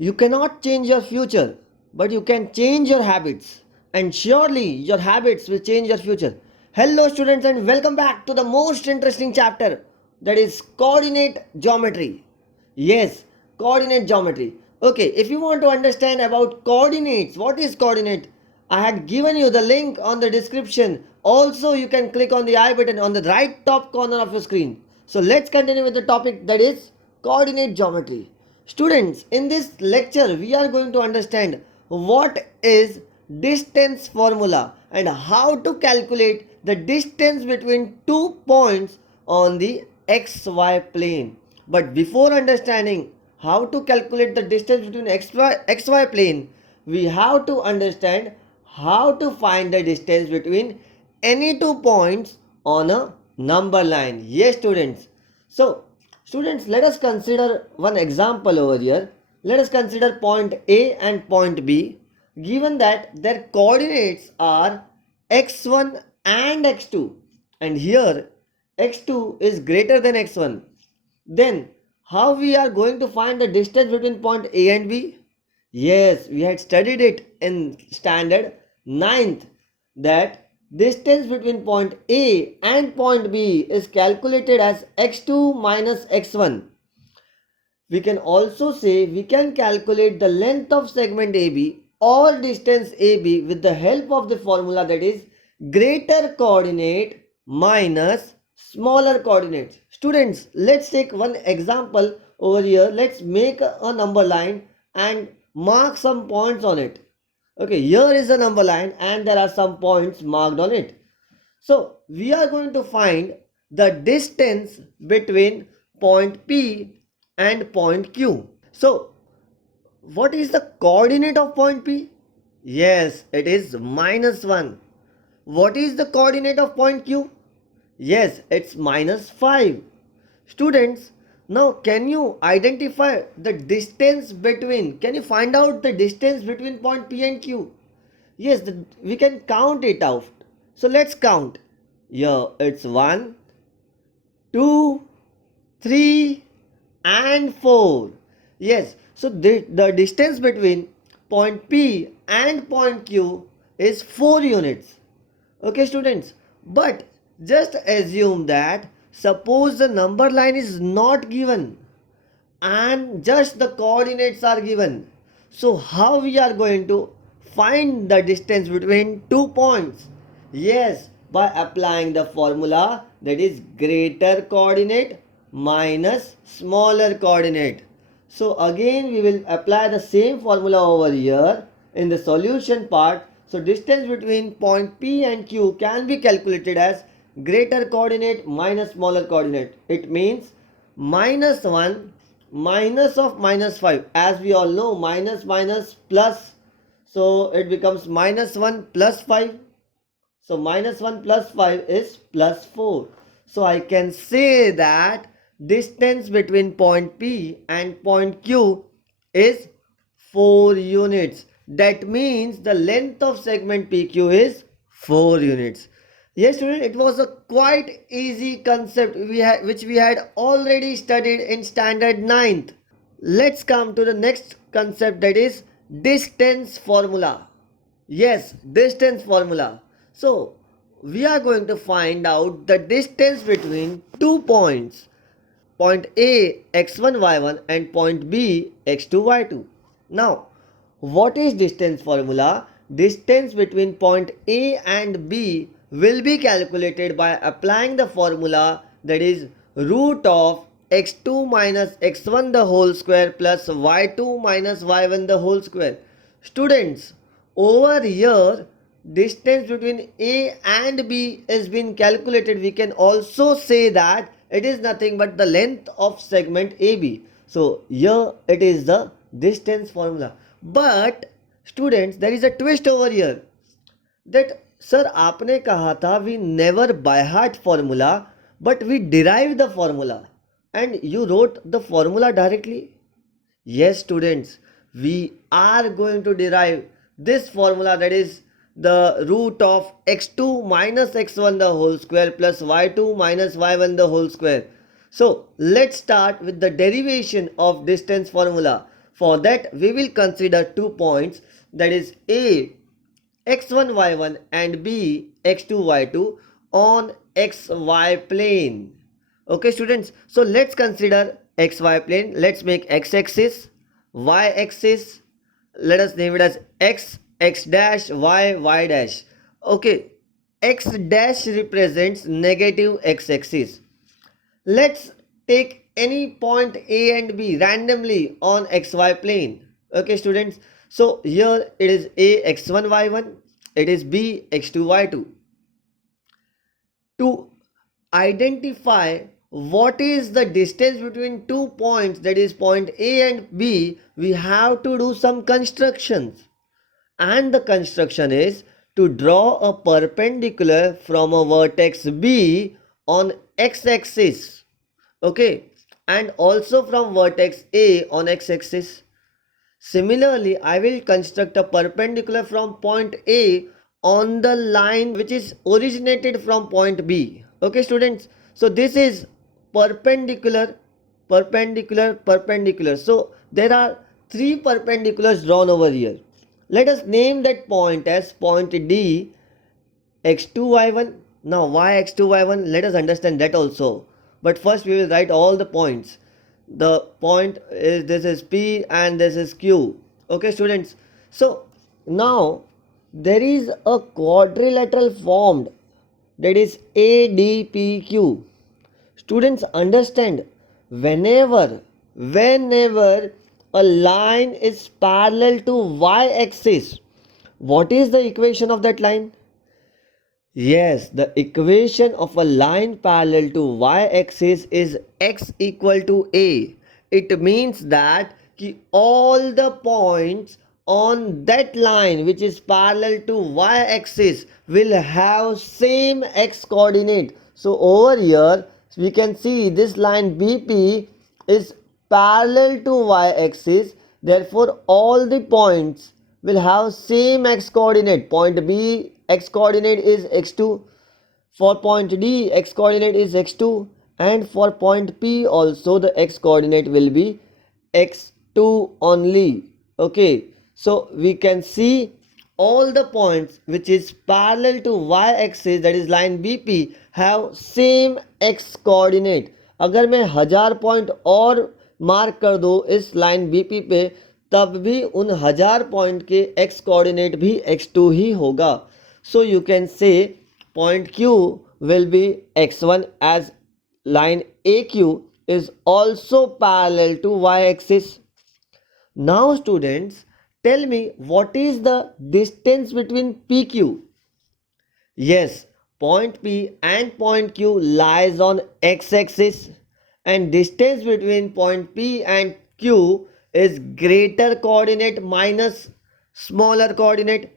You cannot change your future, but you can change your habits. And surely your habits will change your future. Hello, students, and welcome back to the most interesting chapter, that is coordinate geometry. Yes, coordinate geometry. Okay, if you want to understand about coordinates, what is coordinate? I had given you the link on the description. Also, you can click on the I button on the right top corner of your screen. So let's continue with the topic, that is coordinate geometry. Students, in this lecture, we are going to understand what is distance formula and how to calculate the distance between two points on the xy plane. But before understanding how to calculate the distance between xy plane, we have to understand how to find the distance between any two points on a number line. Yes, students. So, students, let us consider one example over here. Let us consider point A and point B, given that their coordinates are x1 and x2, and here x2 is greater than x1. Then how we are going to find the distance between point A and B? Yes, we had studied it in standard ninth, that distance between point A and point B is calculated as x2 minus x1. We can also say we can calculate the length of segment AB or distance AB with the help of the formula, that is greater coordinate minus smaller coordinates. Students, let's take one example over here. Let's make a number line and mark some points on it. Okay, here is a number line and there are some points marked on it. So we are going to find the distance between point P and point Q. So what is the coordinate of point P? Yes, it is -1. What is the coordinate of point Q? Yes, it's -5. Students, now can you identify the distance between, can you find out the distance between point P and Q? Yes, we can count it out. So let's count. Here it's 1, 2, 3 and 4. Yes, so the distance between point P and point Q is 4 units. Okay, students, but just assume that suppose the number line is not given and just the coordinates are given. So how we are going to find the distance between two points? Yes, by applying the formula, that is greater coordinate minus smaller coordinate. So again we will apply the same formula over here in the solution part. So distance between point P and Q can be calculated as greater coordinate minus smaller coordinate. It means -1 minus of -5. As we all know, minus minus plus, so it becomes -1 plus 5. So -1 plus 5 is plus 4. So I can say that distance between point P and point Q is 4 units. That means the length of segment PQ is 4 units. Yes, student, it was a quite easy concept which we had already studied in standard 9th. Let's come to the next concept, that is distance formula. Yes, distance formula. So we are going to find out the distance between two points, point A x1 y1 and point B x2 y2. Now what is distance formula? Distance between point A and B will be calculated by applying the formula, that is root of x2 minus x1 the whole square plus y2 minus y1 the whole square. Students, over here distance between A and B is being calculated. We can also say that it is nothing but the length of segment AB. So here it is the distance formula. But students, there is a twist over here, that sir आपने कहा था we never by heart formula, but we derive the formula, and you wrote the formula directly. Yes, students, we are going to derive this formula, that is the root of x2 minus x1 the whole square plus y2 minus y1 the whole square. So let's start with the derivation of distance formula. For that, we will consider 2 points, that is A x1 y1 and B x2 y2 on xy plane. Okay students, so let's consider xy plane. Let's make x-axis, y-axis, let us name it as x dash, y dash. Okay, x dash represents negative x-axis. Let's take any point A and B randomly on xy plane. Okay students, so here it is A x1 y1, it is B x2 y2. To identify what is the distance between 2 points, that is point A and B, we have to do some constructions. And the construction is to draw a perpendicular from a vertex B on x-axis, okay, and also from vertex A on x-axis. Similarly, I will construct a perpendicular from point A on the line which is originated from point B. Okay students, so this is perpendicular, perpendicular, perpendicular. So there are three perpendiculars drawn over here. Let us name that point as point D x2 y1. Now why x2 y1, let us understand that also, but first we will write all the points. The point is, this is P and this is Q. Okay students, so now there is a quadrilateral formed, that is ADPQ. Students understand, whenever a line is parallel to y axis, what is the equation of that line? Yes, the equation of a line parallel to y-axis is x equal to a. It means that all the points on that line which is parallel to y-axis will have same x coordinate. So over here we can see this line BP is parallel to y-axis. Therefore, all the points will have same x coordinate. Point B x coordinate is x2, for point D x coordinate is x2, and for point P also the x coordinate will be x2 only. Okay, so we can see all the points which is parallel to y axis, that is line BP, have same x coordinate. अगर मैं 1000 point और mark कर दो इस line BP पे, तब भी उन 1000 पॉइंट के x कोऑर्डिनेट भी x2 ही होगा. So you can say point Q will be x1 as line AQ is also parallel to y-axis. Now students, tell me what is the distance between PQ? Yes, point P and point Q lies on x-axis, and distance between point P and Q is greater coordinate minus smaller coordinate,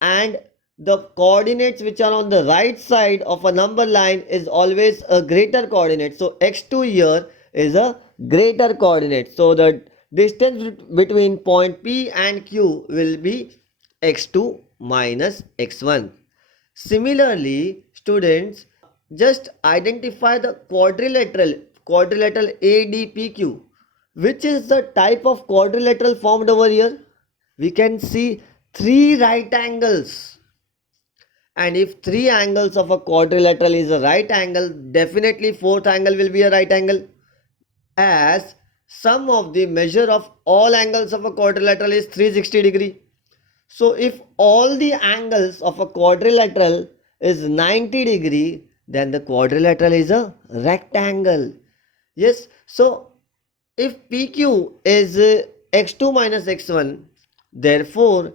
and the coordinates which are on the right side of a number line is always a greater coordinate. So x2 here is a greater coordinate. So the distance between point P and Q will be x2 minus x1. Similarly, students, just identify the quadrilateral ADPQ. Which is the type of quadrilateral formed over here? We can see three right angles. And if three angles of a quadrilateral is a right angle, definitely fourth angle will be a right angle, as sum of the measure of all angles of a quadrilateral is 360 degree. So if all the angles of a quadrilateral is 90 degree, then the quadrilateral is a rectangle. Yes, so if PQ is x2 minus x1, therefore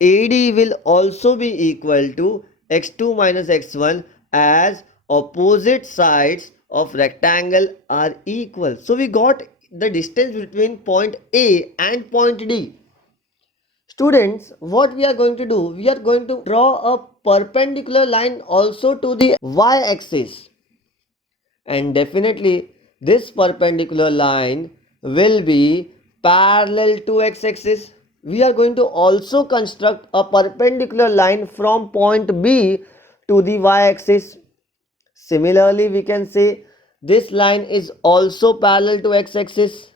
AD will also be equal to x2 minus x1, as opposite sides of rectangle are equal. So we got the distance between point A and point D. Students, what we are going to do, we are going to draw a perpendicular line also to the y-axis, and definitely this perpendicular line will be parallel to x-axis. We are going to also construct a perpendicular line from point B to the y-axis. Similarly, we can say this line is also parallel to x-axis.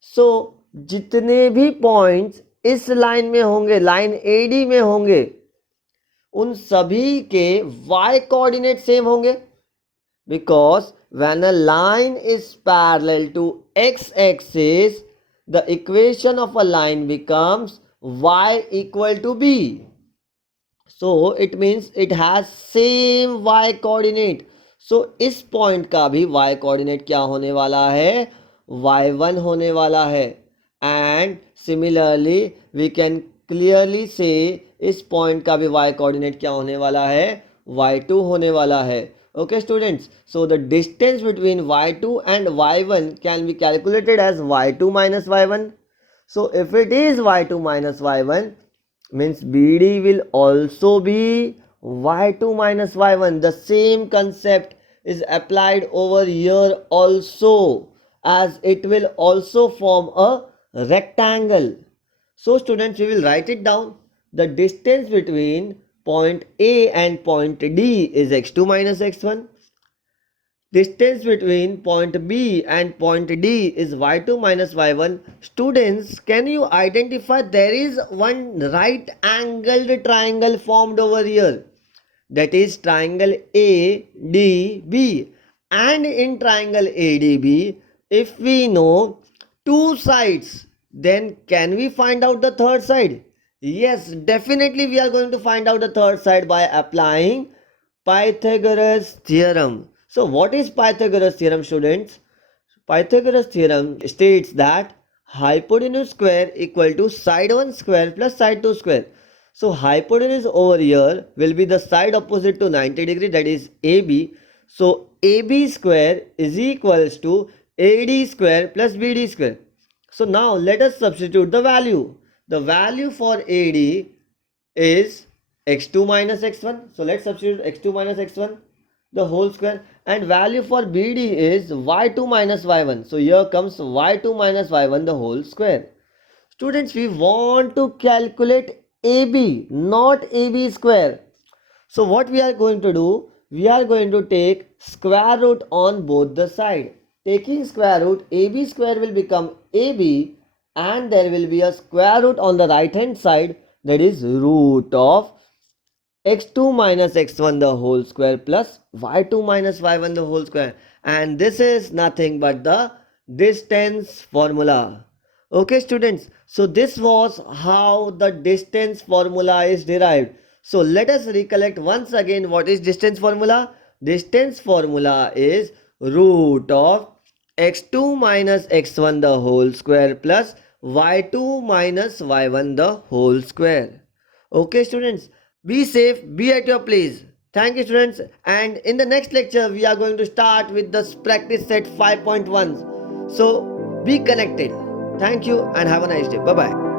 So जितने भी points इस line में होंगे, line AD में होंगे, उन सभी के y कोऑर्डिनेट सेम होंगे, because when a line is parallel to x-axis, the equation of a line becomes y equal to b. So it means it has same y coordinate. So इस point का भी y coordinate क्या होने वाला है, y1 होने वाला है. And similarly we can clearly see इस पॉइंट का भी y कोऑर्डिनेट क्या होने वाला है, y2 होने वाला है. Okay students, so the distance between y2 and y1 can be calculated as y2 minus y1. So if it is y2 minus y1, means BD will also be y2 minus y1. The same concept is applied over here also, as it will also form a rectangle. So students, we will write it down. The distance between point A and point D is x2 minus x1. Distance between point B and point D is y2 minus y1. Students, can you identify there is one right angled triangle formed over here? That is triangle ADB. And in triangle ADB, if we know two sides, then can we find out the third side? Yes, definitely we are going to find out the third side by applying Pythagoras theorem. So what is Pythagoras theorem, students? Pythagoras theorem states that hypotenuse square equal to side 1 square plus side 2 square. So hypotenuse over here will be the side opposite to 90 degree, that is AB. So AB square is equals to AD square plus BD square. So now let us substitute the value. The value for AD is x2 minus x1. So let's substitute x2 minus x1 the whole square, and value for BD is y2 minus y1. So here comes y2 minus y1 the whole square. Students, we want to calculate AB, not AB square. So what we are going to do, we are going to take square root on both the side. Taking square root, AB square will become AB, and there will be a square root on the right hand side, that is root of x2 minus x1 the whole square plus y2 minus y1 the whole square, and this is nothing but the distance formula. Okay students, so this was how the distance formula is derived. So let us recollect once again what is distance formula. Distance formula is root of x2 minus x1 the whole square plus y2 minus y1 the whole square. Okay students, be safe, be at your place. Thank you students, and in the next lecture we are going to start with the practice set 5.1. So be connected. Thank you and have a nice day. Bye bye.